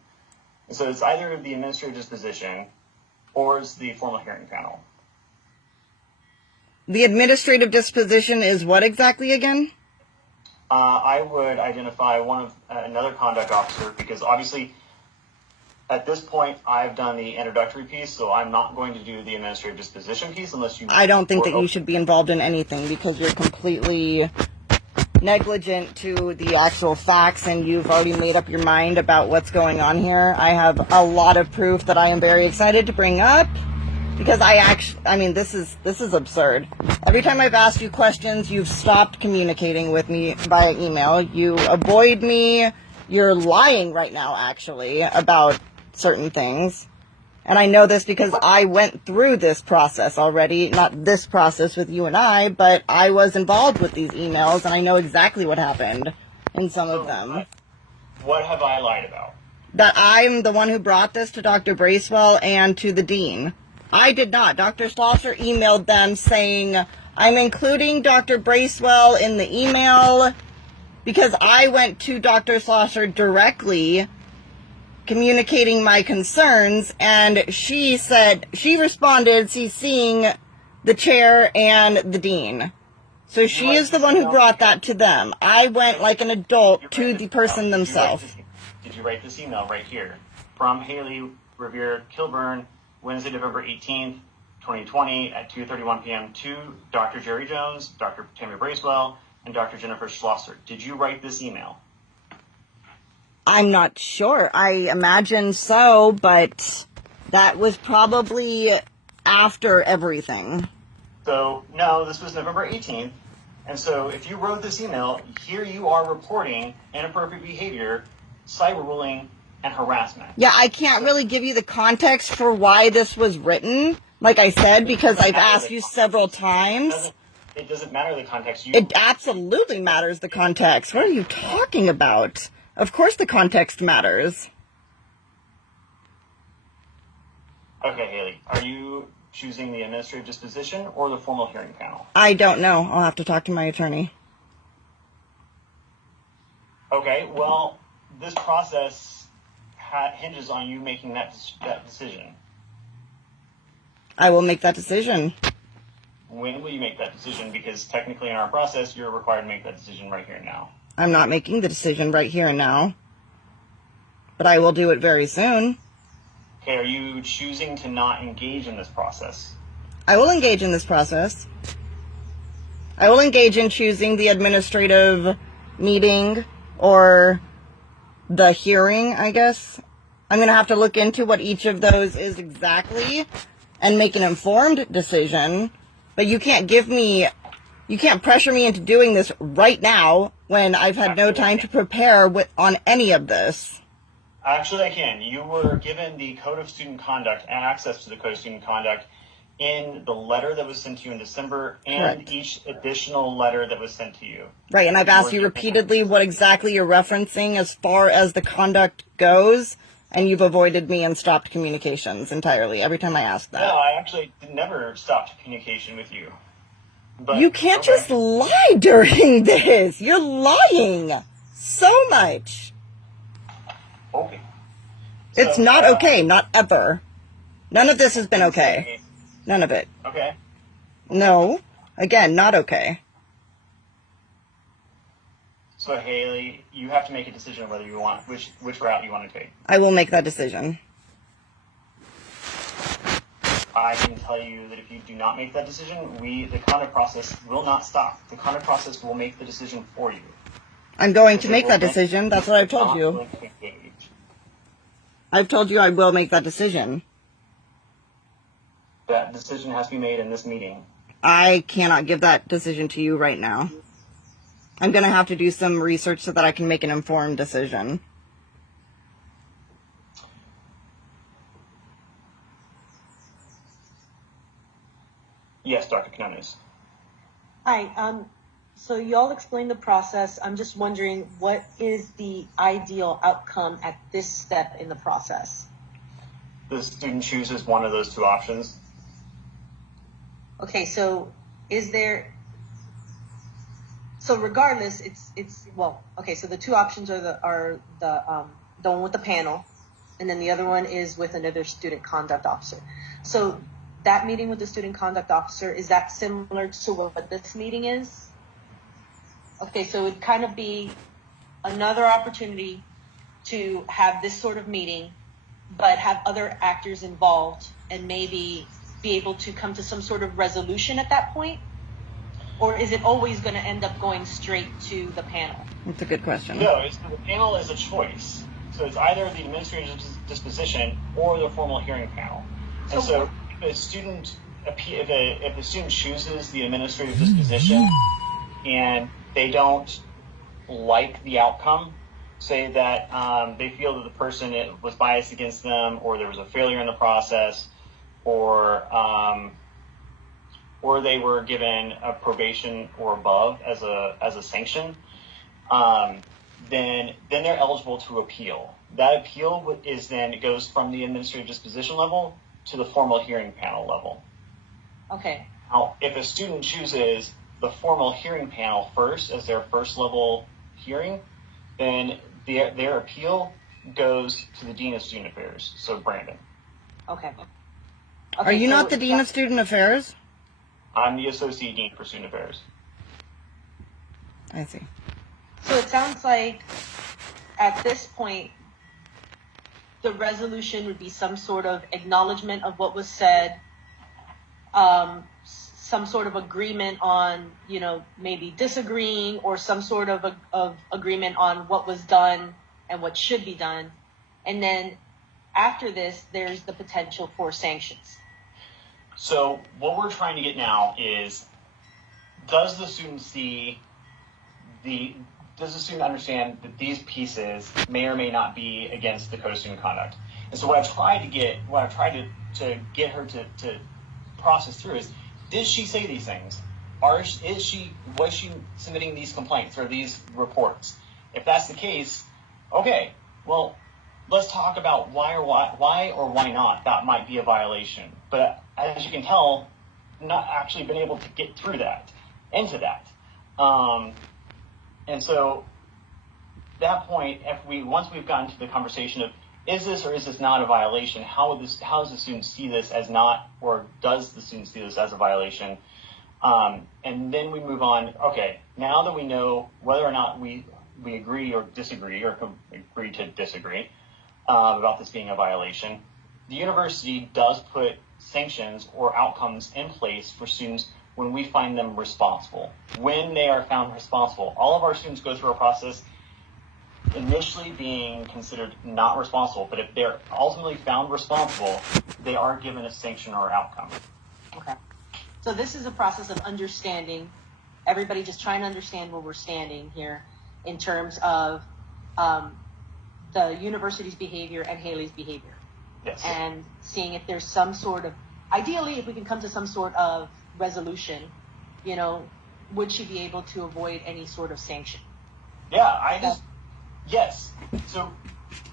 And so it's either the administrative disposition or it's the formal hearing panel. The administrative disposition is what exactly again? I would identify another conduct officer, because obviously at this point I've done the introductory piece, so I'm not going to do the administrative disposition piece unless you... I don't think that you should be involved in anything because you're completely negligent to the actual facts and you've already made up your mind about what's going on here. I have a lot of proof that I am very excited to bring up because this is absurd. Every time I've asked you questions, you've stopped communicating with me via email. You avoid me. You're lying right now, actually, about certain things. And I know this because I went through this process already. Not this process with you and I, but I was involved with these emails, and I know exactly what happened in some of them. What have I lied about? That I'm the one who brought this to Dr. Bracewell and to the dean. I did not. Dr. Schlosser emailed them saying, I'm including Dr. Bracewell in the email because I went to Dr. Schlosser directly communicating my concerns, and she responded CCing the chair and the dean. So she is the one who brought that to them. I went like an adult to the person themselves. Did you write this email right here? From Haley Revere Kilburn, Wednesday, November 18th, 2020 at 2:31 p.m. to Dr. Jerry Jones, Dr. Tammy Bracewell, and Dr. Jennifer Schlosser. Did you write this email? I'm not sure. I imagine so, but that was probably after everything. So, no, this was November 18th. And so if you wrote this email, here you are reporting inappropriate behavior, cyberbullying, and harassment. Yeah, I can't really give you the context for why this was written, like I said, because I've asked you several times. It doesn't matter the context. It absolutely matters the context. What are you talking about? Of course the context matters. Okay, Haley, are you choosing the administrative disposition or the formal hearing panel? I don't know. I'll have to talk to my attorney. Okay, well, this process hinges on you making that decision. I will make that decision. When will you make that decision? Because technically in our process, you're required to make that decision right here and now. I'm not making the decision right here and now, but I will do it very soon. Okay, are you choosing to not engage in this process? I will engage in this process. I will engage in choosing the administrative meeting or the hearing, I guess. I'm going to have to look into what each of those is exactly and make an informed decision. But you can't pressure me into doing this right now when I've had no time to prepare on any of this. Actually, I can. You were given the Code of Student Conduct and access to the Code of Student Conduct in the letter that was sent to you in December and Correct. each additional letter that was sent to you. Right, and I've asked you repeatedly what exactly you're referencing as far as the conduct goes, and you've avoided me and stopped communications entirely every time I ask that. No, I actually never stopped communication with you. But, you can't just lie during this. You're lying so much. Okay. It's So, not okay, not ever. None of this has been okay. None of it. Okay. No. Again, not okay. So Haley, you have to make a decision whether you want which route you want to take. I will make that decision. I can tell you that if you do not make that decision, the conduct process will not stop. The conduct process will make the decision for you. I'm going to make that decision. That's what I've told you. I've told you I will make that decision. That decision has to be made in this meeting. I cannot give that decision to you right now. I'm going to have to do some research so that I can make an informed decision. Yes, Dr. Canones. Hi. So you all explained the process. I'm just wondering, what is the ideal outcome at this step in the process? The student chooses one of those two options. Okay, so so regardless, so the two options are the one with the panel, and then the other one is with another student conduct officer. So that meeting with the student conduct officer, is that similar to what this meeting is? Okay, so it would kind of be another opportunity to have this sort of meeting, but have other actors involved and maybe be able to come to some sort of resolution at that point? Or is it always going to end up going straight to the panel? That's a good question. No, the panel is a choice. So it's either the administrative disposition or the formal hearing panel. And so if the student chooses the administrative disposition and they don't like the outcome, say that they feel that the person was biased against them, or there was a failure in the process, or they were given a probation or above as a sanction, then they're eligible to appeal. That appeal it goes from the administrative disposition level to the formal hearing panel level. Okay. Now, if a student chooses the formal hearing panel first as their first level hearing, then their appeal goes to the Dean of Student Affairs, so Brandon. Okay. Are you not the Dean of Student Affairs? I'm the Associate Dean for Student Affairs. I see. So it sounds like at this point, the resolution would be some sort of acknowledgement of what was said, some sort of agreement on, maybe disagreeing, or some sort of agreement on what was done and what should be done. And then after this, there's the potential for sanctions. So what we're trying to get now is, does the student understand that these pieces may or may not be against the Code of Student Conduct? And so what I've tried to get her to process through is, did she say these things? Was she submitting these complaints or these reports? If that's the case, okay, well, let's talk about why or why not that might be a violation. But as you can tell, not actually been able to get through into that. And so that point, once we've gotten to the conversation of, is this or is this not a violation? How does the student see this as not, or does the student see this as a violation? And then we move on. Okay, now that we know whether or not we agree or disagree, or agree to disagree about this being a violation, the university does put sanctions or outcomes in place for students when we find them responsible. When they are found responsible, all of our students go through a process initially being considered not responsible, but if they're ultimately found responsible, they are given a sanction or outcome. Okay. So this is a process of understanding, everybody just trying to understand where we're standing here in terms of the university's behavior and Haley's behavior. Yes. And seeing if there's some sort of ideally, if we can come to some sort of resolution, would she be able to avoid any sort of sanction? Yeah, yes. So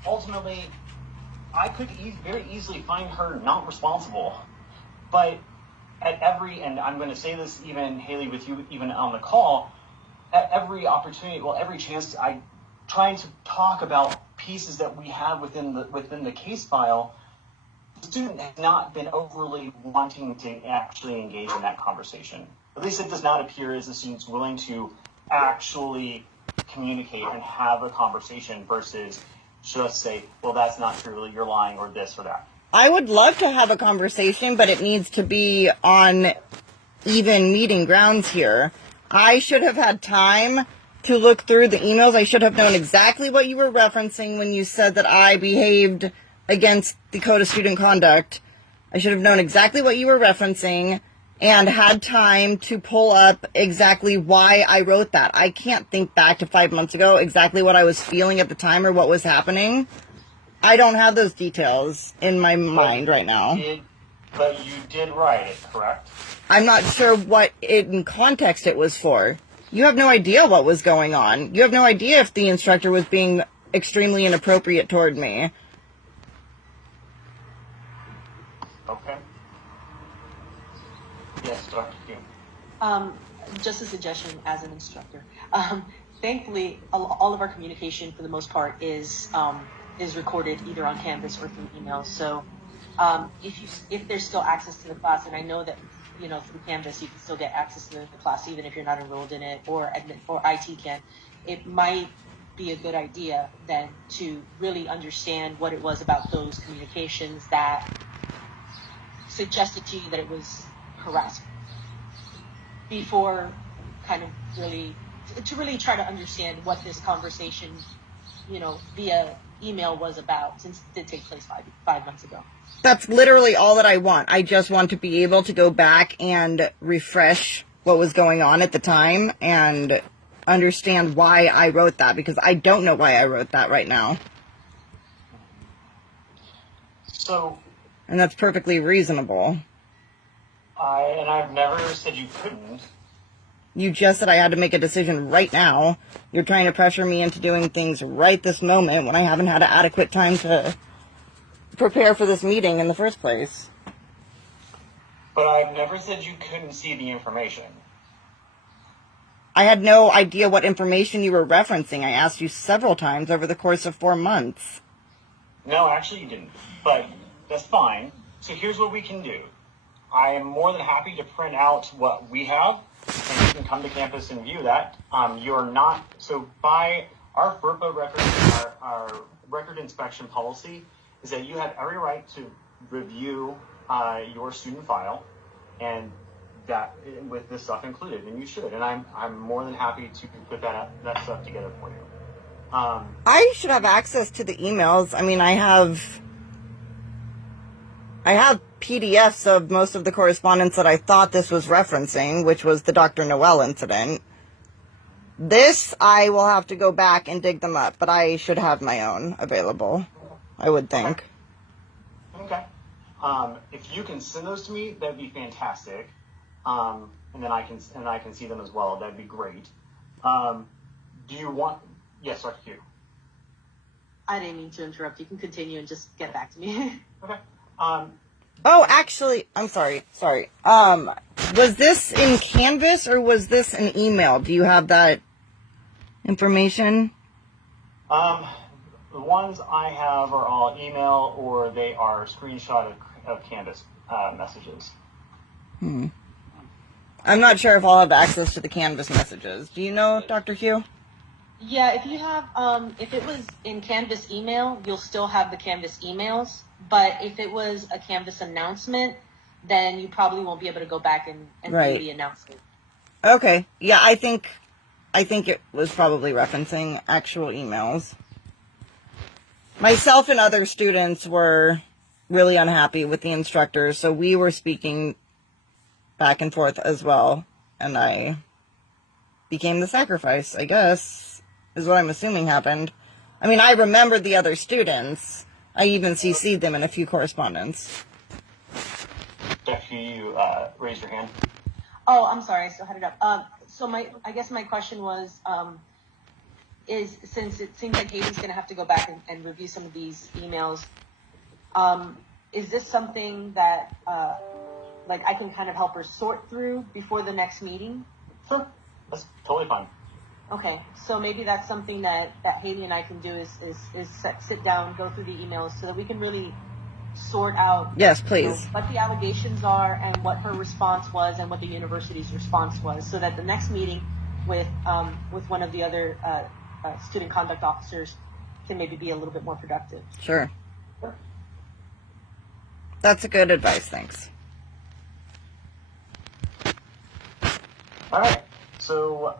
ultimately, I could very easily find her not responsible. But and I'm going to say this even, Haley, with you, even on the call, at every opportunity, every chance, I trying to talk about pieces that we have within the case file. The student has not been overly wanting to actually engage in that conversation. At least it does not appear as the student's willing to actually communicate and have a conversation versus just say, well, that's not true, you're lying, or this or that. I would love to have a conversation, but it needs to be on even meeting grounds here. I should have had time to look through the emails. I should have known exactly what you were referencing when you said that I behaved against the Code of Student Conduct. I should have known exactly what you were referencing and had time to pull up exactly why I wrote that. I can't think back to 5 months ago exactly what I was feeling at the time or what was happening. I don't have those details in my mind right now. But you did write it, correct? I'm not sure what in context it was for. You have no idea what was going on. You have no idea if the instructor was being extremely inappropriate toward me. Okay. Yes, Dr. Q. Just a suggestion as an instructor. Thankfully, all of our communication, for the most part, is recorded either on Canvas or through email. So if there's still access to the class, and I know that through Canvas you can still get access to the class even if you're not enrolled in it, or IT can, it might be a good idea then to really understand what it was about those communications that suggested to you that it was harassment before kind of really try to understand what this conversation via email was about, since it did take place five months ago. That's literally all that I want. I just want to be able to go back and refresh what was going on at the time and understand why I wrote that, because I don't know why I wrote that right now. And that's perfectly reasonable. I've never said you couldn't. You just said I had to make a decision right now. You're trying to pressure me into doing things right this moment when I haven't had adequate time to prepare for this meeting in the first place. But I've never said you couldn't see the information. I had no idea what information you were referencing. I asked you several times over the course of 4 months. No, actually you didn't. But that's fine. So here's what we can do. I am more than happy to print out what we have, and you can come to campus and view that. You're not, so by our FERPA record, our record inspection policy is that you have every right to review your student file, and that with this stuff included, and you should. And I'm more than happy to put that stuff together for you. I should have access to the emails. I mean, I have PDFs of most of the correspondence that I thought this was referencing, which was the Dr. Noel incident. This, I will have to go back and dig them up, but I should have my own available, I would think. Okay. If you can send those to me, that'd be fantastic. And then I can see them as well. That'd be great. Do you want? Yes, Dr. Q. I didn't mean to interrupt. You can continue and just get back to me. Okay. Oh, actually, I'm sorry. Was this in Canvas or was this an email? Do you have that information? The ones I have are all email, or they are screenshot of Canvas messages. I'm not sure if I'll have access to the Canvas messages. Do you know, Dr. Hugh? Yeah, if you have, if it was in Canvas email, you'll still have the Canvas emails. But if it was a Canvas announcement, then you probably won't be able to go back and Right. do the announcement. Okay. Yeah, I think it was probably referencing actual emails. Myself and other students were really unhappy with the instructors, so we were speaking back and forth as well, and I became the sacrifice, I guess, is what I'm assuming happened. I mean, I remembered the other students. I even CC'd them in a few correspondence. Jeff, you raise your hand. Oh, I'm sorry, I still had it up. So I guess my question was, is since it seems like Haley's going to have to go back and review some of these emails, is this something that like I can kind of help her sort through before the next meeting? Sure, that's totally fine. Okay, so maybe that's something that Haley and I can do is sit down, go through the emails so that we can really sort out Yes, please. what the allegations are and what her response was and what the university's response was, so that the next meeting with one of the other student conduct officers can maybe be a little bit more productive. Sure. That's a good advice, thanks. All right, so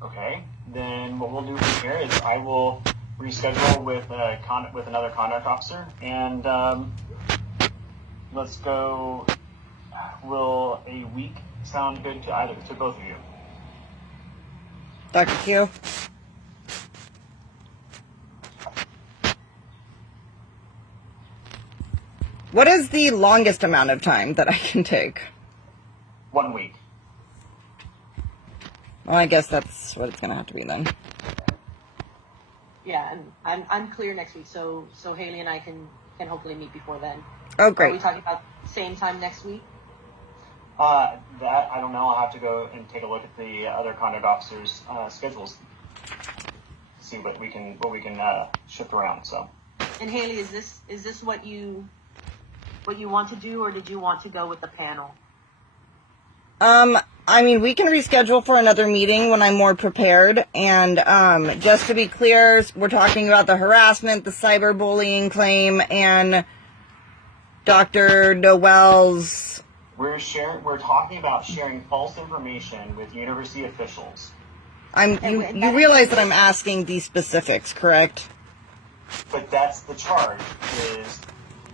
okay, then what we'll do from here is I will reschedule with another conduct officer, and let's go. Will a week sound good to both of you? Dr. Q? What is the longest amount of time that I can take? 1 week. Well, I guess that's what it's going to have to be then. Yeah, and I'm clear next week, so Haley and I can hopefully meet before then. Oh, great. Are we talking about same time next week? That I don't know. I'll have to go and take a look at the other conduct officers' schedules, see what we can shift around. So. And Haley, is this what you want to do, or did you want to go with the panel? I mean, we can reschedule for another meeting when I'm more prepared. And just to be clear, we're talking about the harassment, the cyberbullying claim, and Dr. Noel's. We're talking about sharing false information with university officials. You realize that I'm asking these specifics, correct? But that's the charge, is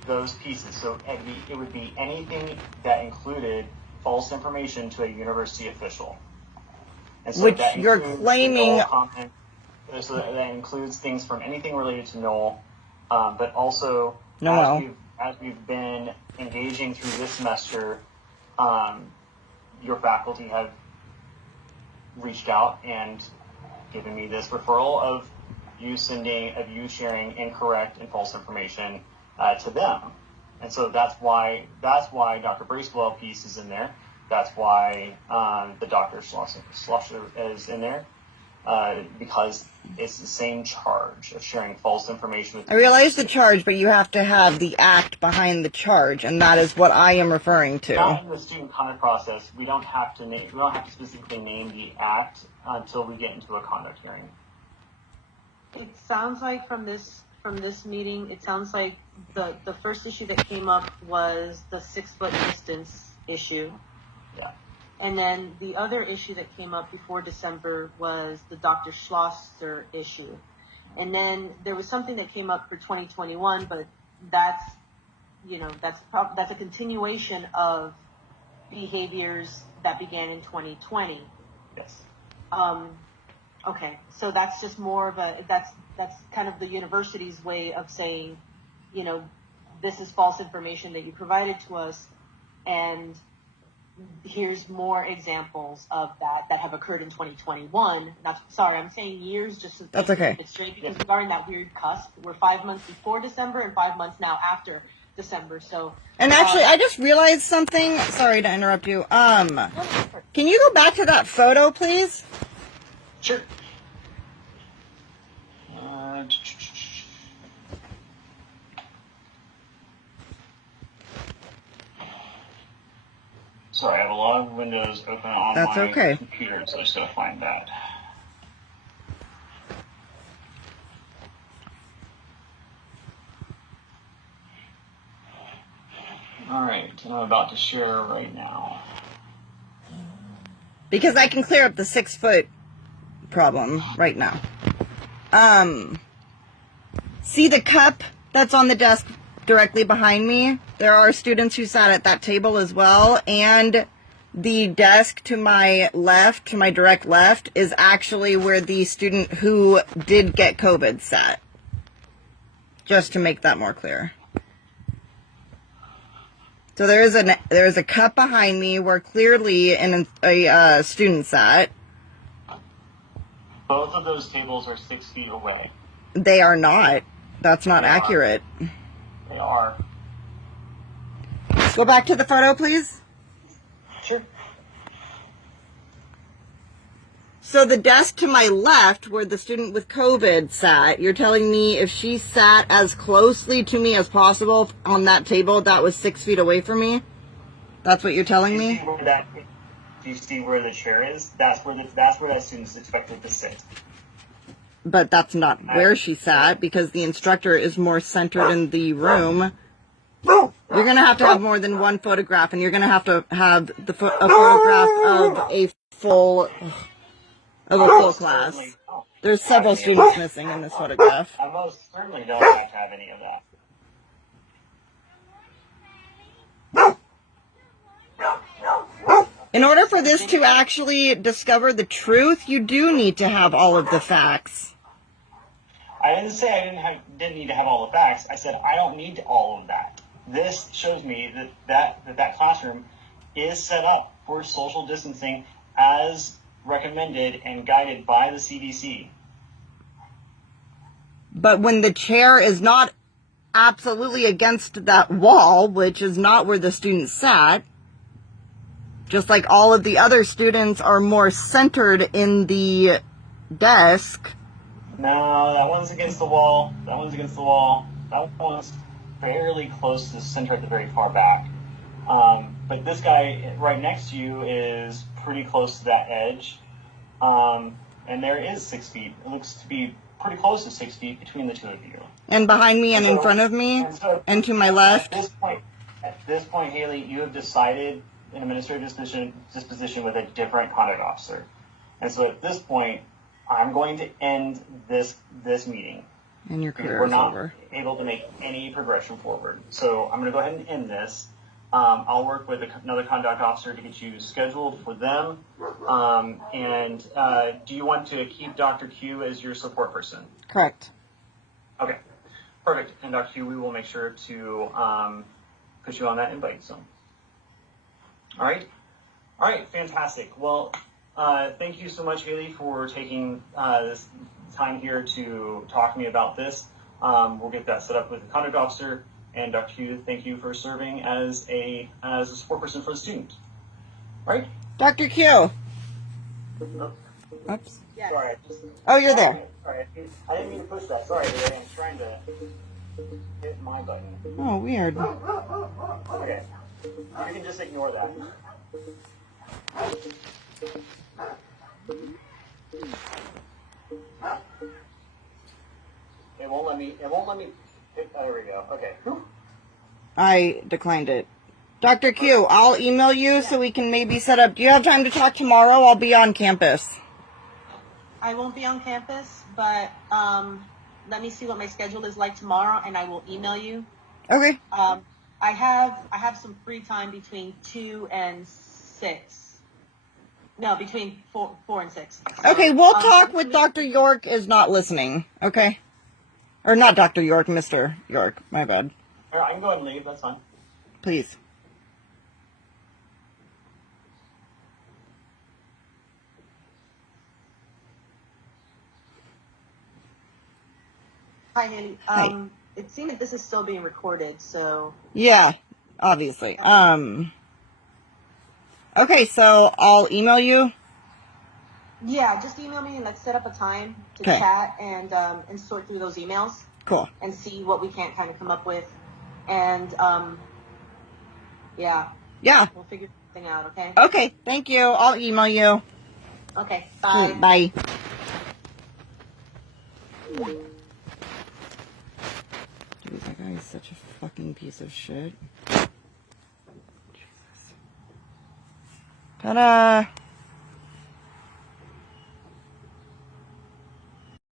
those pieces. So it would be anything that included false information to a university official. And so which that you're claiming. So that includes things from anything related to Noel, but also Noel. As we've been engaging through this semester, your faculty have reached out and given me this referral of you sharing incorrect and false information to them. And so that's why Dr. Bracewell piece is in there. That's why the Dr. Schlosser is in there, because it's the same charge of sharing false information with. I realize the charge, but you have to have the act behind the charge, and that is what I am referring to. Not in the student conduct process. We don't have to specifically name the act until we get into a conduct hearing. It sounds like from this meeting, it sounds like the first issue that came up was the 6-foot distance issue. Yeah. And then the other issue that came up before December was the Dr. Schlosser issue. And then there was something that came up for 2021, but that's a continuation of behaviors that began in 2020. Yes. Okay, so that's just more of that's kind of the university's way of saying, this is false information that you provided to us, and here's more examples of that have occurred in 2021. I'm saying years just to That's okay. It's straight, because we are in that weird cusp. We're 5 months before December and 5 months now after December. So. And actually, I just realized something. Sorry to interrupt you. Can you go back to that photo, please? Sure. Sorry, I have a lot of windows open on my computer, so I just gotta find that. Alright, I'm about to share right now. Because I can clear up the 6-foot problem right now. See the cup that's on the desk directly behind me? There are students who sat at that table as well, and the desk to my left, to my direct left, is actually where the student who did get COVID sat. Just to make that more clear. So there is a cup behind me where clearly a student sat. Both of those tables are 6 feet away. They are not. That's not accurate. They are. Go back to the photo, please. Sure. So the desk to my left, where the student with COVID sat, you're telling me if she sat as closely to me as possible on that table that was 6 feet away from me? That's what you're telling me? Do you see where the chair is? That's where that student's expected to sit. But that's not where she sat, because the instructor is more centered in the room. You're going to have more than one photograph, and you're going to have a photograph of a full class. There's several students missing in this photograph. I most certainly don't have to have any of that. In order for this to actually discover the truth, you do need to have all of the facts. I didn't say I didn't need to have all the facts. I said I don't need all of that. This shows me that classroom is set up for social distancing as recommended and guided by the CDC. But when the chair is not absolutely against that wall, which is not where the student sat, just like all of the other students are more centered in the desk. No, that one's against the wall. That one's fairly close to the center at the very far back. But this guy right next to you is pretty close to that edge. And there is 6 feet. It looks to be pretty close to 6 feet between the two of you. And behind me and in front of me and to my left. At this point, Haley, you have decided an administrative disposition with a different conduct officer. And so at this point, I'm going to end this meeting. And your career We're is not over. able to make any progression forward. So I'm going to go ahead and end this. I'll work with another conduct officer to get you scheduled for them. Do you want to keep Dr. Q as your support person? Correct. Okay, perfect. And Dr. Q, we will make sure to put you on that invite. So, all right, fantastic. Well, thank you so much, Haley, for taking this time here to talk to me about this. We'll get that set up with the conduct officer. And Dr. Q, thank you for serving as a support person for the student. Right? Dr. Q. Oops. Yes. Sorry, Oh, you're there. Sorry, I didn't mean to push that. Sorry, I'm trying to hit my button. Oh, weird. Okay, you can just ignore that. It won't let me. There we go. Okay. I declined it. Dr. Q, I'll email you so we can maybe set up. Do you have time to talk tomorrow? I'll be on campus. I won't be on campus, but let me see what my schedule is like tomorrow, and I will email you. Okay. I have some free time between 2 and 6. No, between 4 and 6. So, Okay, we'll talk with Dr. York is not listening. Okay. Or not Dr. York, Mr. York. My bad. All right, I can go ahead and leave. That's fine. Please. Hi, Haley. Hi. It seems like this is still being recorded, so... Yeah, obviously. Okay, so I'll email you. Yeah, just email me and let's set up a time to Okay. chat and sort through those emails Cool. and see what we can kind of come up with. And, yeah, Yeah. we'll figure something out, okay? Okay, thank you. I'll email you. Okay, bye. Bye. Dude, that guy is such a fucking piece of shit. Jesus. Ta-da!